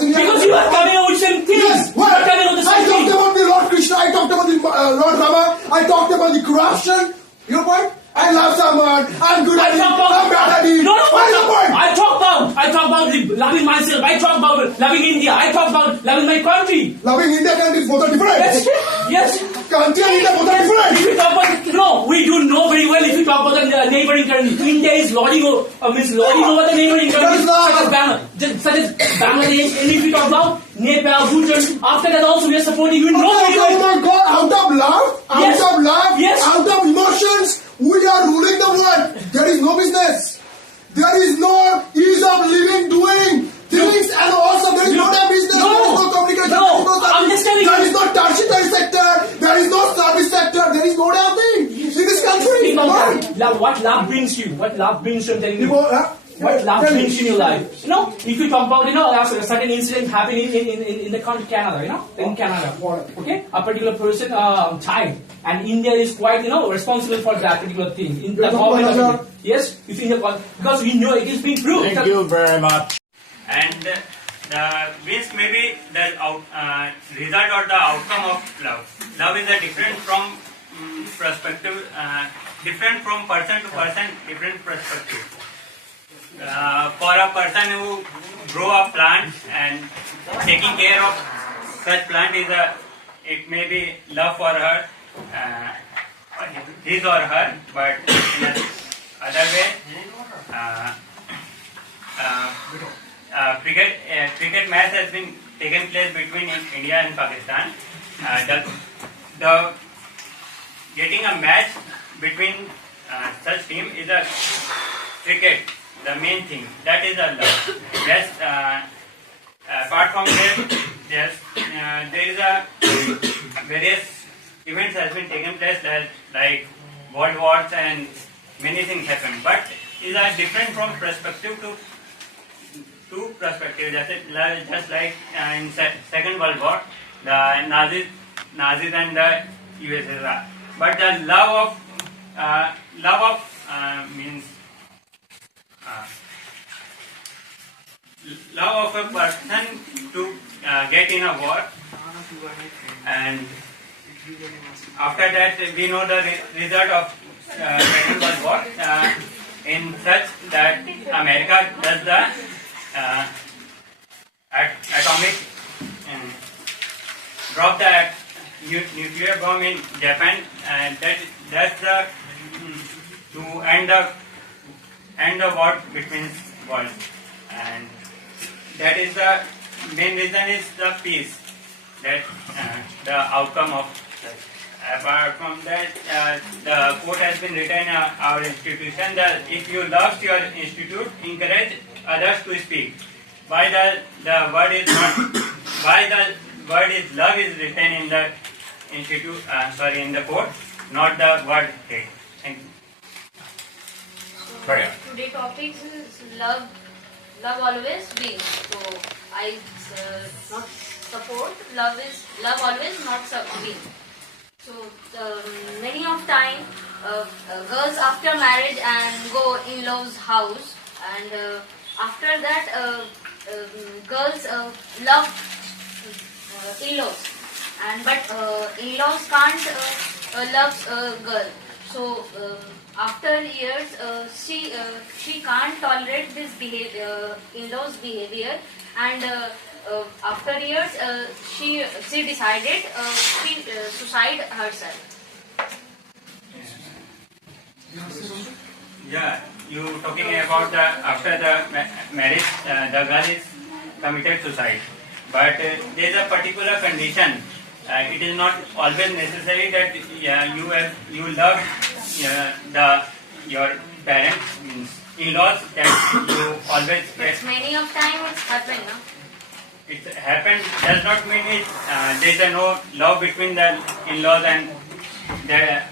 Because you are coming out with same things. Yes, You are coming out with the I same talked things. about the Lord Krishna, I talked about the Lord Rama, I talked about the corruption. Your point? I love someone, I'm good at it, I'm bad at it. No, What is the point? I talk about loving myself. I talk about loving India. I talk about loving my country. Loving India countries both are different. Yes. Country and India both are different. If we talk about no, we do know very well. If we talk about the neighboring country, India is lording over the neighboring countries such as Bangladesh. And if we talk about Nepal, Bhutan, after that also we are supporting. You know very Oh well. my God! Out of love, Yes. Yes. out of emotions, we are ruling the world. There is no business. There is no ease of living, doing things, and also there is no business. No. There is no communication. No. There is no I'm just telling you. There is no tertiary sector. There is no service sector. There is no damn thing in this country. Come on. What love brings you? What love brings you? I'm telling you. People, huh? What love Tell me. brings in your life? You know, if you talk about, a certain incident happening in the country Canada, in Canada. Okay, a particular person died, and India is quite, responsible for that particular thing. In the government of India. Yes, if in the because we know it is being proved. Thank you very much. And the means maybe the result or the outcome of love. Love is a different from perspective, different from person to person, different perspective. For a person who grow a plant and taking care of such plant it may be love for her, his or her, but in a other way, cricket match has been taken place between India and Pakistan. The getting a match between such team is a cricket. The main thing that is a love. Yes. Apart from that, yes, there is a various events has been taken place like world wars and many things happen. But is a different from perspective to perspective. Just like in Second World War, the Nazis and the USSR. But the love of means. Love of a person to get in a war, and after that we know the result of Second World War. In such that America does the atomic drop the nuclear bomb in Japan, and that's the to end the war between worlds, and that is the main reason is the peace, that the outcome of that. Apart from that, the quote has been written in our institution that if you love your institute, encourage others to speak. Why the word is not why the word is love is written in the institute in the quote, not the word hate. Thank you. Today topic is love always wins. So I not support love always not win. So many of time girls after marriage and go in-laws house, and after that girls love in-laws, but in-laws can't love girl. So after years, she can't tolerate this behavior, in-laws behavior, and after years, she decided suicide herself. Yeah, you talking about the after the marriage, the girl is committed suicide, but there is a particular condition. It is not always necessary that you love your parents, means in-laws, that you always get. Many of time it's happened, no? It happened does not mean it. There is no love between the in-laws and the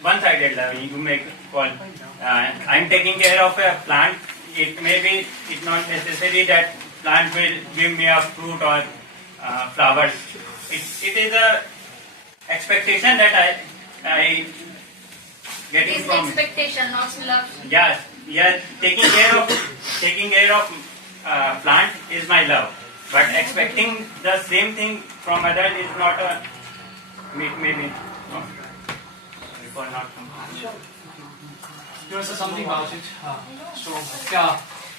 one-sided love. You may call. I'm taking care of a plant. It may be it's not necessary that plant will give me a fruit or flowers. It is a expectation that I getting It's from. expectation, not love. Yes, taking care of plant is my love. But expecting the same thing from others is not a maybe not. Or not. You want to say something about it?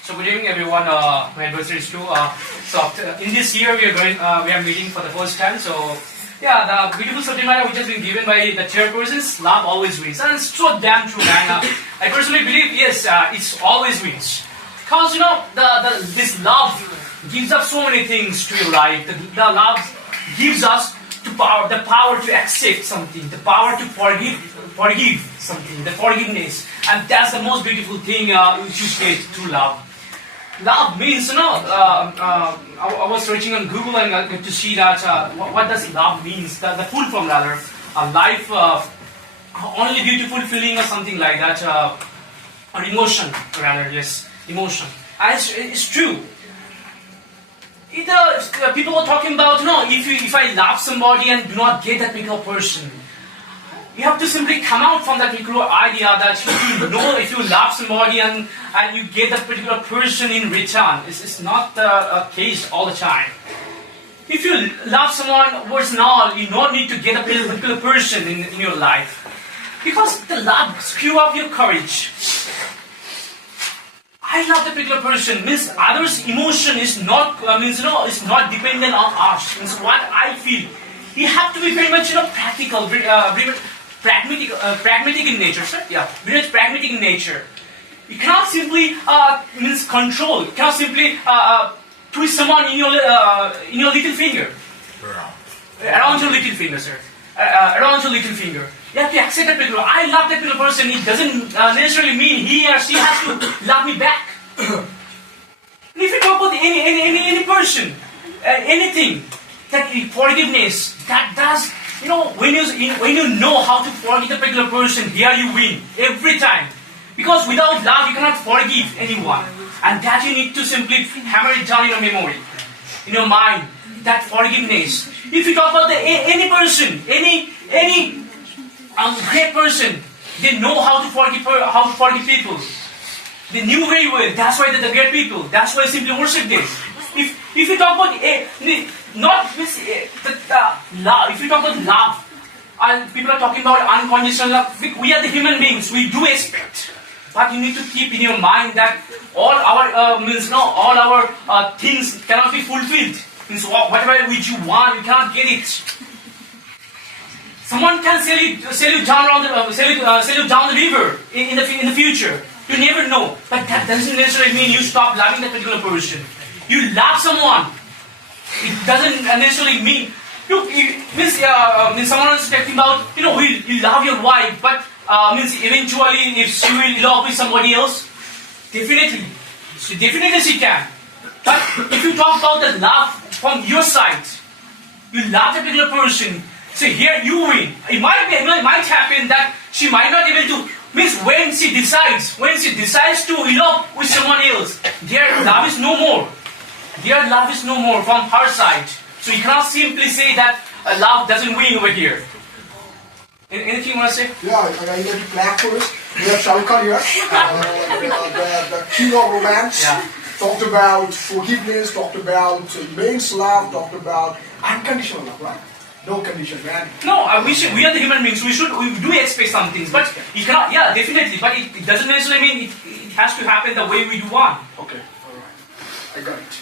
So good evening, everyone. My adversaries too. In this year we are going. We are meeting for the first time. So yeah, the beautiful subject matter which has been given by the chairpersons, love always wins, and it's so damn true, man. I personally believe yes, it's always wins, because you know this love gives us so many things to your life. The love gives us the power to accept something, the power to forgive something, the forgiveness, and that's the most beautiful thing which you get through love. Love means, you know, I was searching on Google and I get to see that what does love means, the full form rather, life, only beautiful feeling or something like that, or emotion rather, yes, emotion. And it's true. People are talking about, you know, if I love somebody and do not get that particular person, you have to simply come out from that particular idea that if you love somebody and you get that particular person in return. It's not a case all the time. If you love someone, worse now, you don't need to get a particular person in your life, because the love screw up your courage. I love the particular person means others' emotion is not it's not dependent on us. Means what I feel, you have to be very much practical, very pragmatic in nature, sir. Yeah, very much pragmatic in nature. You cannot simply control. You cannot simply twist someone in your little finger, around your little finger, sir. Around your little finger. You have to accept that particular. I love that particular person. It doesn't necessarily mean he or she has to love me back. And if you talk about any person, anything, that forgiveness, that does, when you know how to forgive the particular person, here you win every time. Because without love, you cannot forgive anyone, and that you need to simply hammer it down in your memory, in your mind. That forgiveness. If you talk about any person, any great person, they know how to forgive people. They knew very well. That's why they're the great people. That's why simply worship them. If you talk about love, if you talk about love, and people are talking about unconditional love, we are the human beings. We do expect, but you need to keep in your mind that all our things cannot be fulfilled. Means whatever which you want, you cannot get it. Someone can sell you down the river in the future. You never know, but that doesn't necessarily mean you stop loving that particular person. You love someone, it doesn't necessarily mean. Look, someone is talking about you love your wife, but eventually if she will love with somebody else, definitely she can. But if you talk about the love from your side, you love that particular person. So here you win. It might happen that she might not able to. Means when she decides to elope with someone else, their love is no more. Their love is no more from her side. So you cannot simply say that love doesn't win over here. Anything you want to say? Yeah, I need to clap for it. We have Shah Rukh Khan here, the king of romance. Yeah. Talked about forgiveness, talked about immense love, talked about unconditional love, right? No condition, man. No, we are the human beings. We do expect some things, but you cannot. Yeah, definitely. But it doesn't necessarily mean it has to happen the way we do want. Okay, all right. I got it.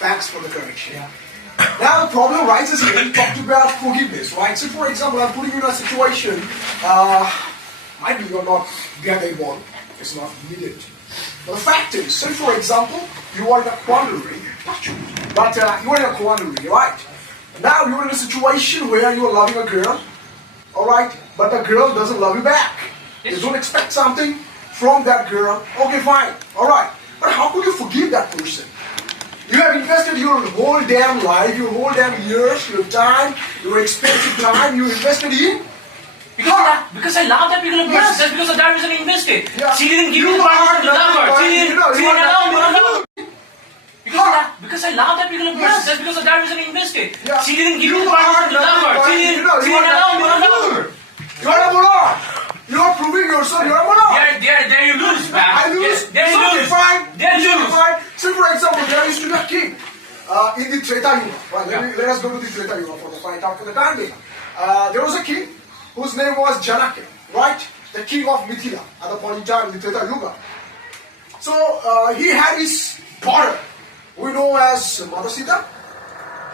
Thanks for the correction. Yeah. Now the problem arises here. We talked about forgiveness, right? So, for example, I'm putting you in a situation. Might be you're not get able. It's not needed. But the fact is, say for example, you are in a quandary, but you are in a quandary, right? Now you're in a situation where you are loving a girl, alright, but the girl doesn't love you back. You don't expect something from that girl, okay fine, alright. But how could you forgive that person? You have invested your whole damn life, your whole damn years, your time, your expensive time, you invested in. Because I love that particular person. Yes. That's because of that reason I invested. Yeah. She didn't give me the permission to love her. She didn't allow me to love her. Because I love that particular person. Yes. That's because of that reason I invested. Yeah. She didn't give me the permission to love her. She didn't allow me to love her. You are a monarch. You are proving yourself. You are a monarch. There you lose, man. I lose. There you Okay, lose. fine. There you lose. Fine. So for example, there used to be a king in the Treta Yuga. Right, let us go to the Treta Yuga for the fight out for the time being. There was a king whose name was Janakya, right? The king of Mithila at the point in time in the Treta Yuga. So he had his daughter, we know as Mother Sita,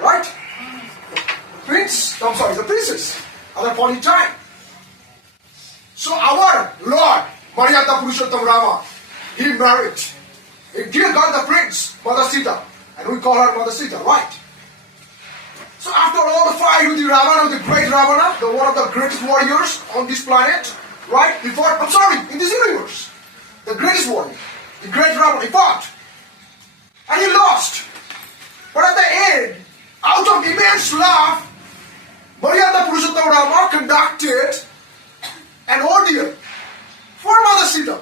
right? The princess at that point in time. So our Lord, Maryada Purushottam Rama, he married a dear God, the prince, Mother Sita, and we call her Mother Sita, right? So after all the fight with the Ravana, the great Ravana, one of the greatest warriors on this planet, right? He fought, in this universe, the greatest warrior, the great Ravana, he fought. And he lost. But at the end, out of immense love, Maryada Purushottam Rama conducted an ordeal for Mother Sita.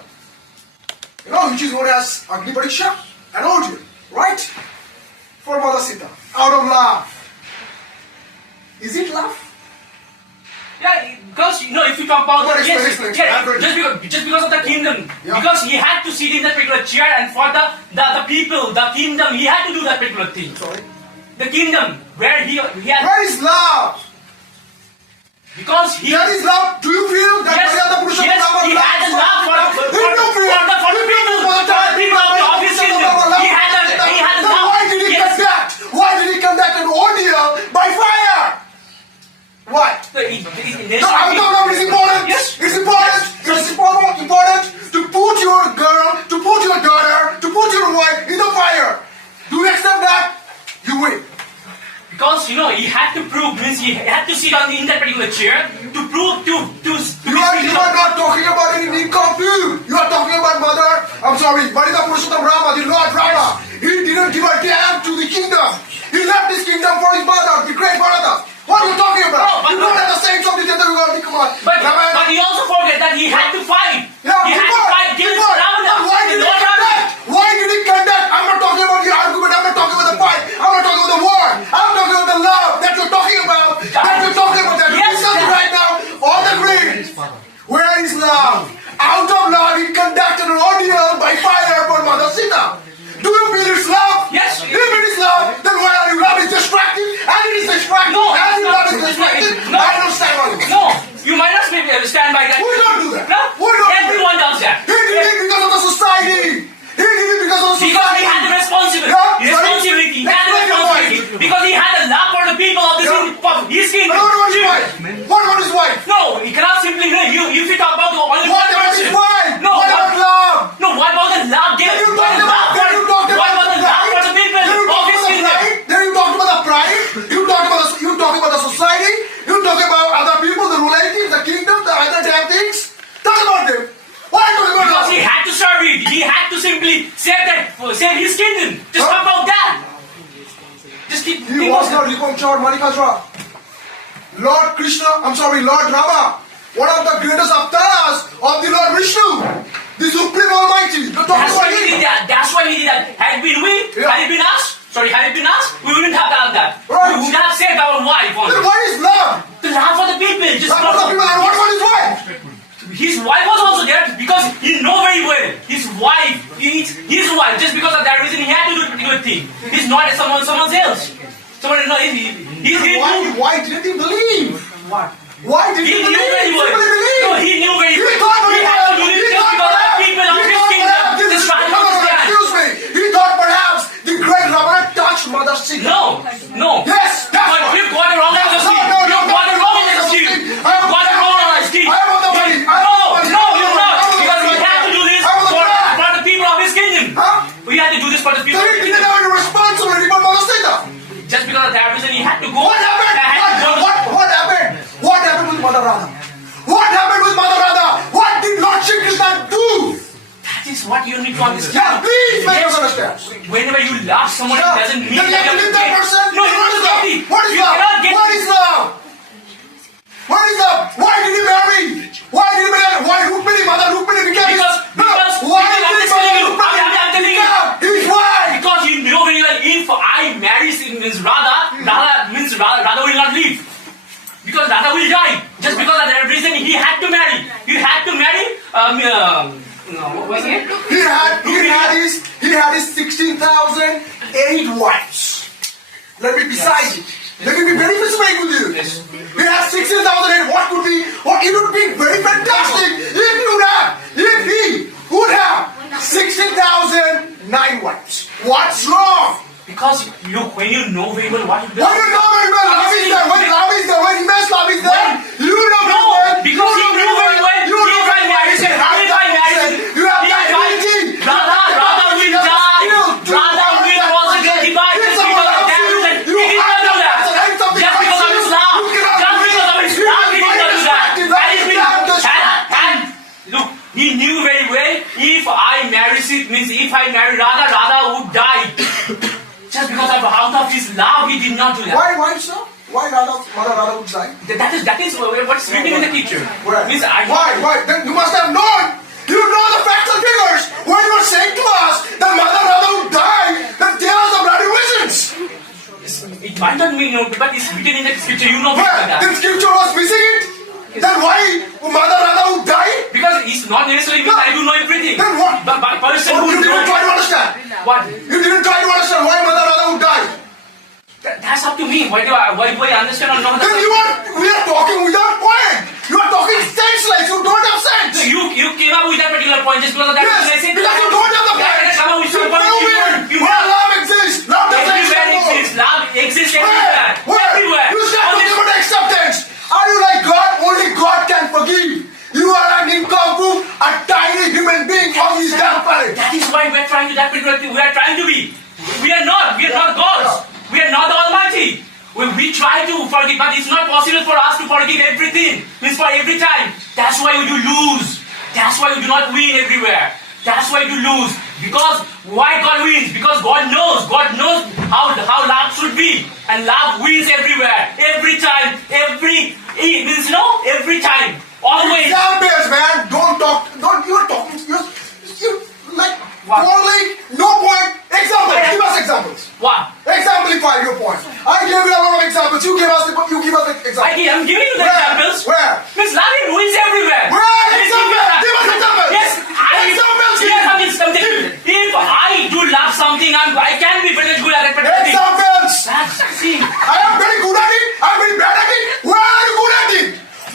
You know, which is known as Agni Pariksha, an ordeal, right? For Mother Sita, out of love. Is it love? Yeah, because if you talk about Explain. just because of the kingdom, because he had to sit in that particular chair, and for the people, the kingdom, he had to do that particular thing. Sorry? The kingdom where he had. Where is love? Because he. There is love. Do you feel that Maryada Purushottam Rama he had a love for the people of his kingdom. He had a Then love. why did he conduct? Why did he conduct an ordeal by fire? Why? No, it's important. Yes. It's important. It's important to put your girl, to put your daughter, to put your wife in the fire. Do you accept that? You win. Because he had to prove, means he had to sit in that particular chair to prove to You are not talking about any nincompoop. You are talking about Maryada Purushottam Rama, the Lord Rama. He didn't give a damn to the kingdom. He left his kingdom for his mother, the great Bharata. What are you talking about? No, you don't have the same subject that we are. Come on. But he also forget that he had to fight. Yeah, he had to fight against Ravana. Why did he conduct? Why did he conduct? I'm not talking about the argument. I'm not talking about the fight. I'm not talking about the war. I'm talking about the love that you're talking about. That Yes, listen right now. All the great. Where is love? Out of love, he conducted an ordeal by fire for Mother Sita. Do you feel it's love? Yes. If it is love, then why are you love is distracting? And it is distracting. No, and it's you not. love is distracting. No. I don't stand on it. No, you might not stand by that. We don't do that. No, We don't do everyone does that. He did it because of the society. He did it because of the Because society. he had the responsibility. Yeah, Responsibility. He had the Explain your responsibility. point. Because he had a love for the people of his kingdom. What about his wife? What about his wife? No, he cannot simply. If you talk about the only What about his wife? No, what about love? No, what about the love? Then you talked about What about the love for the people of his kingdom? Then you talked about the pride. You talk about the society. You talk about other people, the relatives, the kingdom, the other damn things. Talk about them. Why are you talking about Because love? he had to serve it. He had to simply save his kingdom. Just talk about that. Just keep. He was not Ripamchar Manikasra. Lord Rama, one of the greatest avatars of the Lord Vishnu, the Supreme Almighty. You're talking That's about why we did him. that. That's why we did that. Had it been we, Yeah. had it been us, we wouldn't have done that. Right. We would have saved our wife Then only. what is love? The love for the people. Just Love for the people. And what about his wife? His wife was also there because he know very well. His wife, his wife. Just because of that reason, he had to do a particular thing. He's not someone else. Someone, no, he's Why didn't he believe? What? Why did He he knew believe? very He well. simply believed. No, he knew very He well. thought He had to do perhaps- it he just thought because of the perhaps- people of he his thought kingdom. perhaps this Just is- trying to no, understand. excuse me. He thought perhaps the great Ravana touched Mother Sita. No. Yes, that's But why. you got it wrong in the street. No, You got it wrong in the street. I am Got it wrong in the street. I am on the money. I am on the money. No, you're not. I am on the Because he money. had to do this I am on the track. for the people of his kingdom. Huh? We had to do this for the people So of he his didn't kingdom. have any responsibility for Mother Sita. Just because of that reason, he had to go. What happened? What happened? What happened with Mother Radha? What happened with Mother Radha? What did Lord Shri Krishna do? That is what you need to Yeah, understand. please make us understand. Whenever you love someone, Yeah. it doesn't mean Then you have to leave that person. No, Then you what is cannot love? get What is you love? cannot get What is love? What is love? Why did he marry? Why did he marry? Why Rukmini? Mother Rukmini became his... Because Why I'm did he telling marry you, Rukmini? I'm telling you. Yeah, his wife. Because you know very well, if I marry means Radha will not live. Because Radha will die. Just because of that reason, he had to marry. He had to marry No, what was it? He had his 16,008 wives. Let me be precise it. Let me be very specific with you. Yes. He has 16,008. It would be very fantastic if he would have 16,009 wives. What's wrong? Because when you know very well what you do. When you know very well, love is there. When love is there, when immense love is there, you know very No, well. because he knew very well. You know If I very well. marry him, if I marry him, You have that ability. Radha will die. Radha will also get divided. It's Just because of that reason, he did not do that. Just because of Islam. Just because of Islam, he did not do that. And look, he knew very well. If I marry Sid, means if I marry Radha, Radha would die. Just because of out of his love, he did not do that. Why so? Why Mother Radha would die? That is what's written in the picture. Where? Means Why? Then you must have known. You know the facts and figures. When you were saying to us that Mother Radha would die, then tell us the bloody reasons. It might not mean, but it's written in the scripture. You know Where? that. The scripture was missing it. Then why Mother Radha would die? Because it's not necessarily means I do know everything. Then what? But person Or who you didn't try to understand. what? You didn't try to understand why Mother Radha would die. That's up to me. Why do I understand or not? Then we are talking without point. You are talking senseless. You don't have sense. You came up with that particular point just because of that. Yes, reason I said because you don't have the Yeah, come up with some point. You Where love exists, love doesn't everywhere exist. exists. Love exists everywhere. Where? Everywhere. You start Only- talking about acceptance. Are you like God? Only God can forgive. You are an incomplete, a tiny human being on this damn planet. That is why we're trying to that particular thing. We are trying to be. We are not. We are not gods. We are not the Almighty. We try to forgive, but it's not possible for us to forgive everything. Means for every time. That's why you lose. That's why you do not win everywhere. That's why you lose. Because why God wins? Because God knows. God knows how love should be. And love wins everywhere. Every time. Means every time. Always. Examples, man. Don't talk. You're talking. You like What? only no point. Examples. Give us examples. What? Exemplify your point. I gave you a lot of examples. You give us the examples. I'm giving you the Where? examples. Where? Means love wins everywhere. Where? Means Examples. Give us examples. Yes, Examples. If I do love something, I can be very good at it. But Examples. see, I am very good at it. I am very bad at it. Where are you good at it?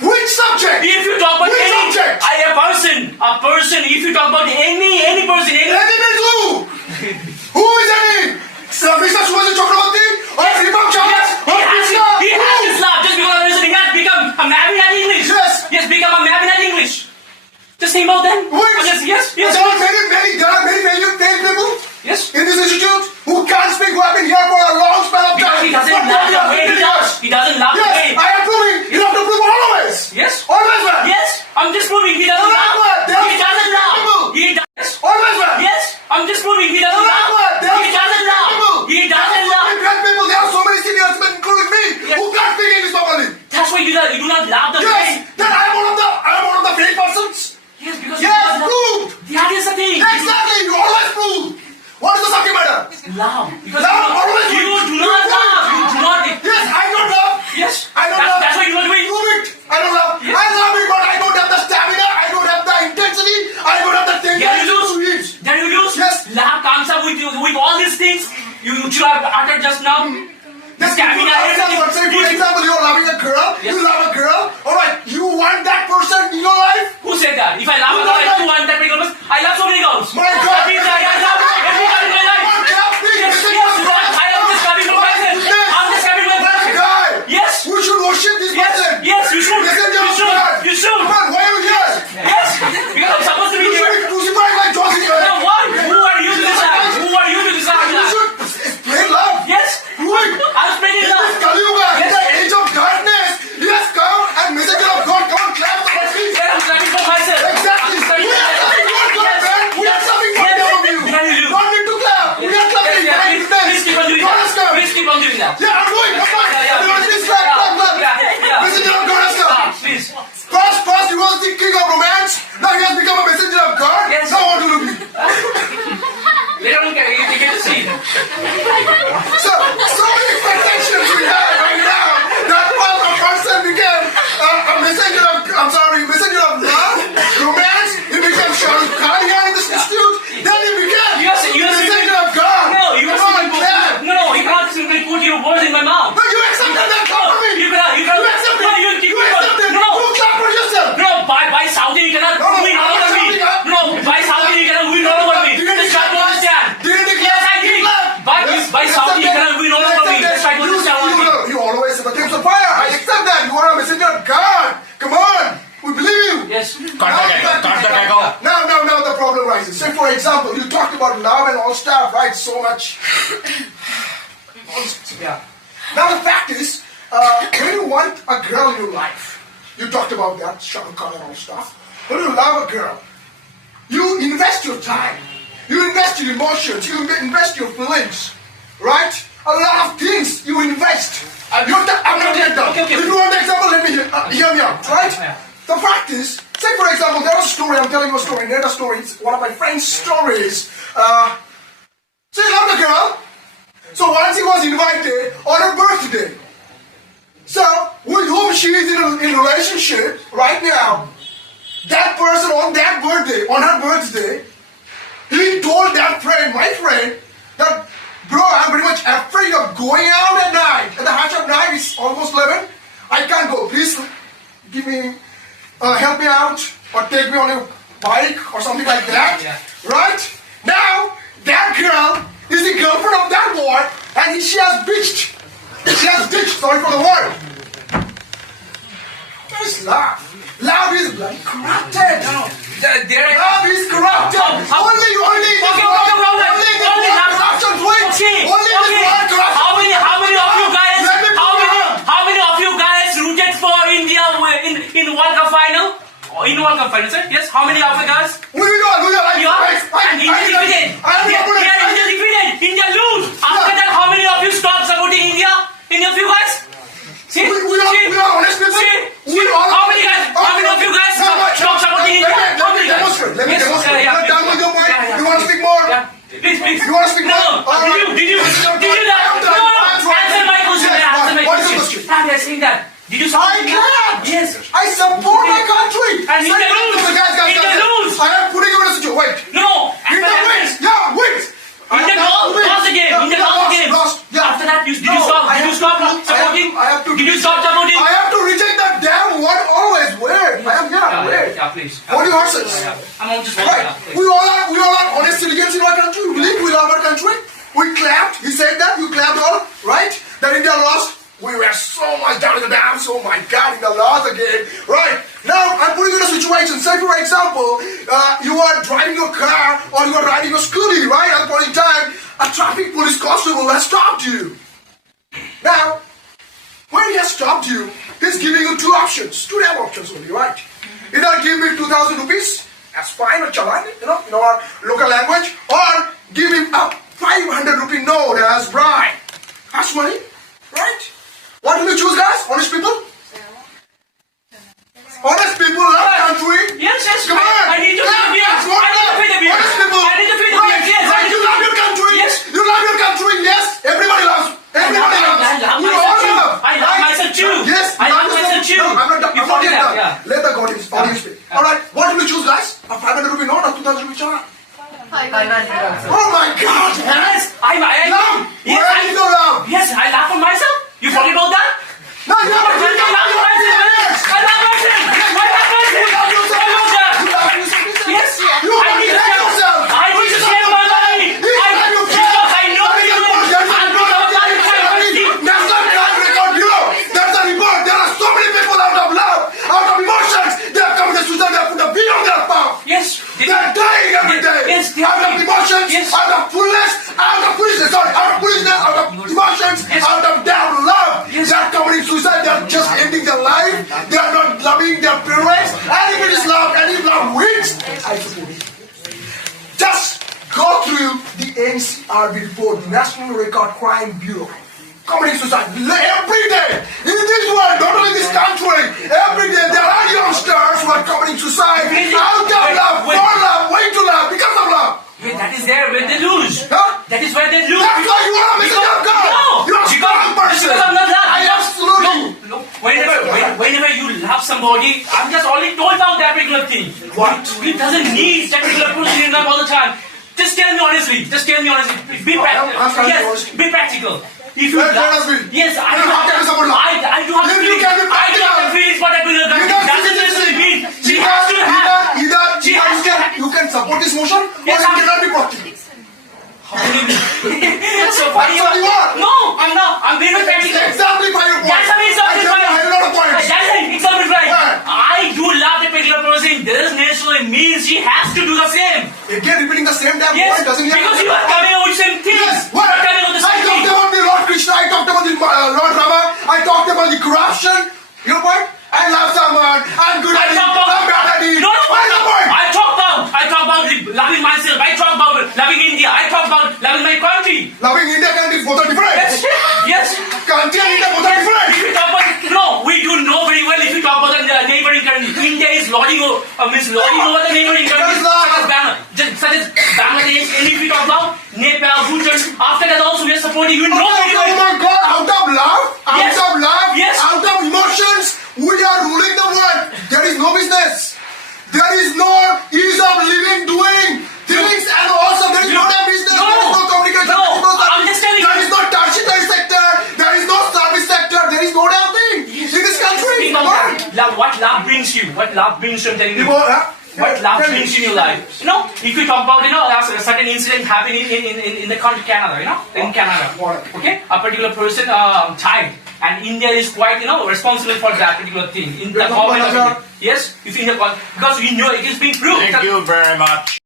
Which subject? if you talk about Which any, subject? a person. If you talk about any person, Any means who? Who is any? Mr. Subhash Chakraborty or Sripam Charles or Krishna? he has Who? his love just because of this. He has become a Mavinite English. Yes. He has become a Mavinite English. Just think about them. Which? Yes. There are many people Yes. in this institute who can't speak, who have been here for a long span of Because time. he doesn't For love the 20 way he years. does. He doesn't love the Yes, way. I am proving. You have to prove always. Yes. Always, man. Yes. I'm just proving he doesn't Alright, love. man. There are He doesn't people. love. He does. Always, man. Yes. I'm just proving he doesn't Alright, man. love. There are He doesn't people. love. He doesn't There are love. great people. There are so many seniors, including me, Yes. who can't speak English properly. That's why you do not love the way. Yes, then I am one of the fake persons. Yes, because Yes, you do not proved. That is the thing. Exactly, you always prove. What is the subject matter? Love. Because Love, always you prove. do not love. You do not. Yes, I don't love. Yes. I don't love. That's why you don't do it. Prove it. I don't love. Yes. I love it, but I don't have the stamina. I don't have the intensity. I don't have the thing. Then you lose. Then you lose. Yes. Love comes up with all these things you have uttered just now. The Yes, stamina, everything. say for example, you're loving a girl. Yes. You love a girl. All right, you want that person in your life. Who said that? If I love a Who girl, said I that? do want that particular person. I love so many girls. My God. That means I love every girl in my life. One girl, please, Yes, listen yes, to us. I am just coming from myself. Yes. I'm just coming from That myself. guy. Yes. We should worship this Yes, person. yes, you should. Listen to You us, should. God. You should. Come on, why are you here? Yes, because I'm supposed to be You should here. be crucified like Joseph. Now what? Who are you to decide? Who are you to decide You that? should spread love. Yes, Prove it. I'm spreading In love. this Kali Yuga, in Yes. the age of darkness, he has come and messenger of God, come and clap for us. Yes, I'm coming for myself. Exactly. I'm coming We for are myself. coming for God, Yes. man. We are coming for Yes. God of you. Then you put your words in my mouth. No, you accepted that clap for me. You cannot. You accepted. No, you accepted. No. You clap for yourself. No, by Saudi you cannot win all over me. No, by Saudi you cannot win all over me. Just try to understand. Yes, I did. By Saudi you cannot win all over me. Just try to understand one thing. You always say the things of fire. I accept that. You are a messenger of God. Come on. We believe you. Yes. Now the problem rises. Say for example, you talked about love and all stuff, right? So much. Yeah. Now the fact is, when you want a girl in your life, you talked about that, struggle color and all stuff. When you love a girl, you invest your time, you invest your emotions, you invest your feelings, right? A lot of things you invest. I'm not yet done. Okay. If you want the example, let me hear me out, right? Yeah. The fact is, say for example, there was a story, I'm telling you a story, another story, it's one of my friend's stories. So he loved a girl. So once he was invited on her birthday. So with whom she is in a relationship right now, that person on her birthday, he told that friend, my friend, that bro, I'm very much afraid of going out at night. At the hush of night, it's almost 11. I can't go. Please give me, help me out or take me on your bike or something like that. Yeah. Right? Now, that girl is the girlfriend of that boy and she has bitched. She has ditched, sorry for the word. Just love. Love is bloody corrupted. Love is corrupted. Only this corruption wins. Only this one corruption. How many of you guys? Let me How many of you guys rooted for India in World Cup final? In World Cup final, sir? Yes. How many of you guys? We are. And India defeated. India defeated. India lose. After that, how many of you stopped supporting India? Any of you guys? See? We are honest people. How many of you guys stop supporting India? How many guys? Let me demonstrate. Yeah, You're done with your point. yeah. You want to speak more? Yeah. Please. You want to speak more? No. Did you answer my question? Answer my What is the question. question? I'm saying that. Did you I support India? can't. Yes. I support my country. And India lose. India lose. I am putting you in a situation. Wait. No. India wins. Yeah, wins. India lost the game. India lost the game. Yeah. After that, did you stop supporting? I have to. Did you stop supporting? I have to reject that damn word always. Where? I am here. Where? Yeah, please. What do you horses? I'm just Right. We all are honest citizens in our country. We believe we love our country. We clapped. He said that. You clapped all. Right? That India lost. We were so much down in the dam. So my God, India lost again. Right. Now I'm putting you in a situation. Say for example, you are driving your car or you are riding your scooty. Right? At a point in time, a traffic police constable has stopped you. Now, when he has stopped you, he's giving you two options. Two damn options only, right? Either give me 2,000 rupees as fine or challan, in our local language, or give him a 500 rupee note as bribe. That's money, right? What will you choose, guys? Honest people? Honest people love country. Yes. Come on. I need to pay the bills. Honest people. I need to pay the Right. bills. Yes. Right. You love your country. Yes. You love your country. Yes. Everybody loves. Everybody loves. I love We myself all too. love. I love myself too. Yes. I love myself too. No, I'm not You yet forget done. that, yeah. Let the audience speak. All right. What will you choose, guys? A 500 rupee note or 2,000 rupee challan? Oh my God. Yes. I Love. Yes. Where is your love? Yes. I laugh for myself. You forget about that? No, you have to I love myself. I love myself. Yes. I need to save yourself. I need to save my money. I know you do. National Crime Record Bureau. That's a report. There are so many people out of love, out of emotions. They have committed suicide. They have put a bee on their palm. Yes. They are dying every day. Yes, they out are. of emotions, Yes. out of fullness, out of foolishness, out of emotions, Yes. out of damn love. Yes. They are committing suicide. They are just ending their life. They are not loving their parents. And if it is love, and if love wins, I support it. Just go through the NCRB report, National Record Crime Bureau. Committing suicide every day in this world, not only this country. Every day there are youngsters who are committing suicide out of love, for love, way to love, because of love. Wait, that is there where they lose. Huh? That is where they lose. That's why you are a messenger of God. No. You are a strong person. Because I'm not that. I absolutely. No. Whenever you love somebody, I'm just only told about that particular thing. What? It doesn't need that particular person in love all the time. Just tell me honestly. Be practical. I'm trying to Yes, honestly. be practical. if you Let us be. yes, I You do have to support love. I do have the If you feelings. can be I do have the practical. feelings for that girl. Doesn't necessarily mean she has to have. She has to have. You can support this motion, Yes, or you cannot be practical. So funny. That's what you are. No, I'm not. I'm very practical. Exactly by your point. That's an example. I have a lot of points. That's an example, right? Where? I do love the particular person. Doesn't necessarily mean she has to do the same. Again, repeating the same damn Yes, point doesn't mean because you are coming out with same things. Yes, You what? are coming out with the I same talked thing. about the Lord Krishna, I talked about the Lord Rama, I talked about the corruption. Your point? I love someone, I'm good at it, I'm bad at it. No, What is the point? I talk about loving myself. I talk about loving India. I talk about loving my country. Loving India and countries both are different. Yes. Country and India both are different. If we talk about no, we do know very well. If we talk about the neighboring country, India is lording over the neighboring countries such as Bangladesh. And if we talk about Nepal, Bhutan, after that also we are supporting. You know very Oh well. my God! Out of love, Yes. Yes. out of emotions, we are ruling the world. There is no business. There is no ease of living, doing things, and also there is no damn business. No. There is no communication. No. There is no I'm just telling There you. is no tertiary sector. There is no service sector. There is no damn thing in this country. Think of that. What love brings you? What love brings you? I'm telling you. People, What love brings in your life? You know, if you talk about, a certain incident happening in the country Canada, in Canada. Okay, a particular person child, and India is quite, responsible for that particular thing in the government. Yes, if in the because we know it is being proved. Thank you very much.